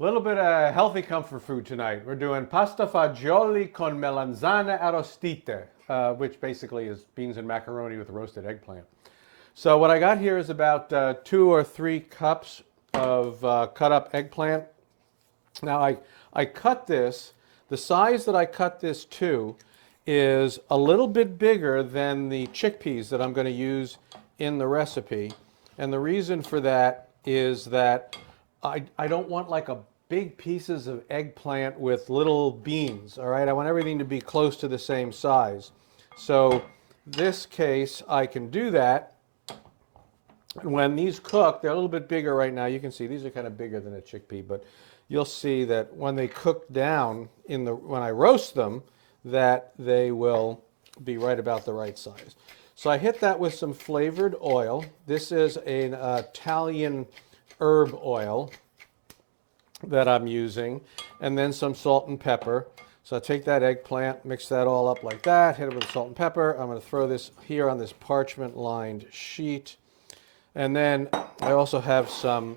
A little bit of healthy comfort food tonight. We're doing pasta fagioli con melanzane arrostite, which basically is beans and macaroni with roasted eggplant. So what I got here is about 2 or 3 cups of cut up eggplant. Now I cut this, the size that I cut this to is a little bit bigger than the chickpeas that I'm going to use in the recipe. And the reason for that is that I don't want like a big pieces of eggplant with little beans, all right? I want everything to be close to the same size. So this case, I can do that. And when these cook, they're a little bit bigger right now. You can see these are kind of bigger than a chickpea, but you'll see that when they cook down when I roast them, that they will be right about the right size. So I hit that with some flavored oil. This is an Italian herb oil that I'm using, and then some salt and pepper. So I take that eggplant, mix that all up like that, hit it with salt and pepper. I'm going to throw this here on this parchment lined sheet. And then I also have some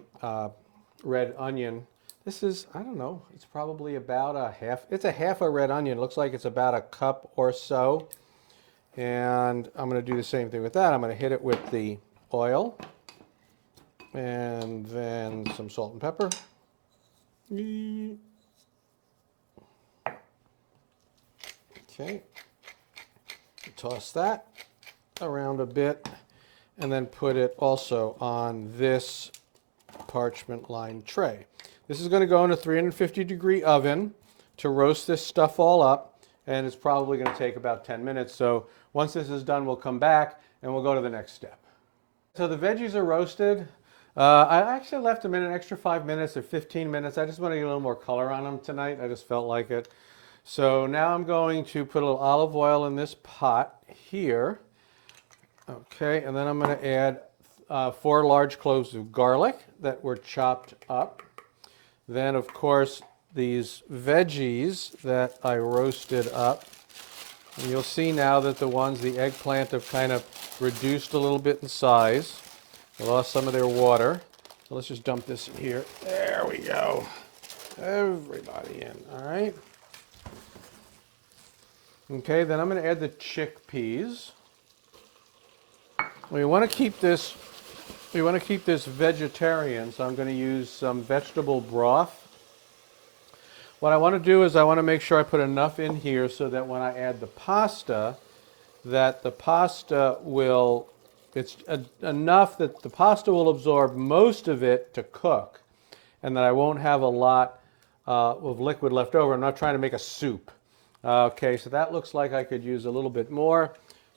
red onion. This is, I don't know, it's probably about it's a half a red onion. It looks like it's about a cup or so. And I'm going to do the same thing with that. I'm going to hit it with the oil and then some salt and pepper. Okay, toss that around a bit and then put it also on this parchment lined tray. This is going to go in a 350-degree oven to roast this stuff all up, and it's probably going to take about 10 minutes. So once this is done, we'll come back and we'll go to the next step. So the veggies are roasted. I actually left them in an extra 5 minutes or 15 minutes. I just want to get a little more color on them tonight. I just felt like it. So now I'm going to put a little olive oil in this pot here. Okay, and then I'm going to add 4 large cloves of garlic that were chopped up. Then, of course, these veggies that I roasted up. And you'll see now that the eggplant have kind of reduced a little bit in size. They lost some of their water. So let's just dump this in here. There we go. Everybody in, all right? Okay, then I'm going to add the chickpeas. We want to keep this vegetarian, so I'm going to use some vegetable broth. What I want to do is I want to make sure I put enough in here so that when I add the pasta, that the pasta will, enough that the pasta will absorb most of it to cook, and that I won't have a lot of liquid left over. I'm not trying to make a soup. Okay, so that looks like I could use a little bit more.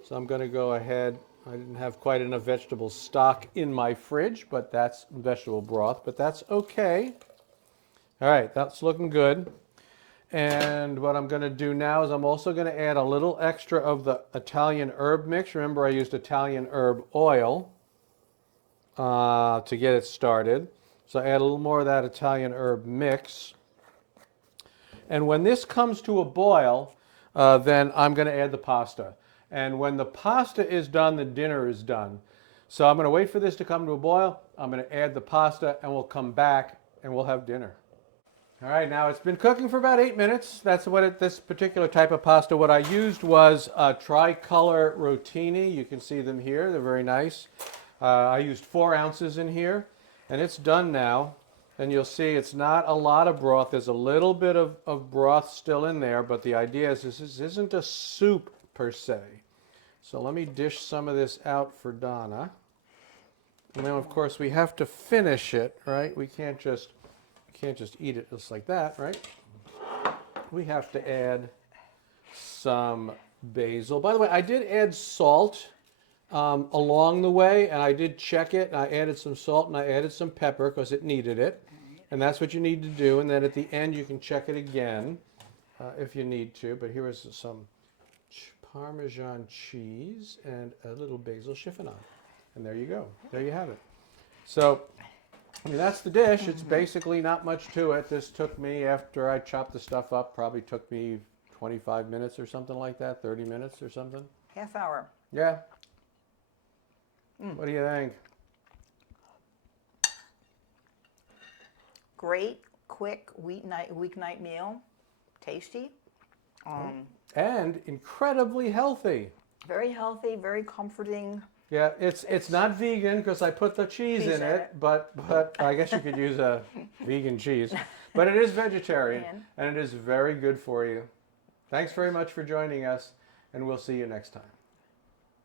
So I'm going to go ahead. I didn't have quite enough vegetable stock in my fridge, but that's vegetable broth, but that's okay. All right, that's looking good. And what I'm going to do now is I'm also going to add a little extra of the Italian herb mix. Remember, I used Italian herb oil to get it started. So I add a little more of that Italian herb mix. And when this comes to a boil, then I'm going to add the pasta. And when the pasta is done, the dinner is done. So I'm going to wait for this to come to a boil. I'm going to add the pasta, and we'll come back, and we'll have dinner. All right, now it's been cooking for about 8 minutes. That's what this particular type of pasta, what I used was tricolor rotini. You can see them here. They're very nice. I used 4 ounces in here, and it's done now. And you'll see it's not a lot of broth. There's a little bit of broth still in there, but the idea is this isn't a soup per se. So let me dish some of this out for Donna. And then, of course, we have to finish it, right? We can't just eat it just like that, right? We have to add some basil. By the way, I did add salt along the way, and I did check it. I added some salt and I added some pepper because it needed it. And that's what you need to do. And then at the end, you can check it again if you need to. But here is some Parmesan cheese and a little basil chiffonade. And there you go. There you have it. So, I mean, that's the dish. It's basically not much to it. This took me, after I chopped the stuff up, probably took me 25 minutes or something like that, 30 minutes or something. Half hour. Yeah. What do you think? Great quick weeknight meal. Tasty. And incredibly healthy. Very healthy, very comforting. Yeah, it's not vegan because I put the cheese in it, but I guess you could use a vegan cheese. But it is vegetarian, and it is very good for you. Thanks very much for joining us, and we'll see you next time.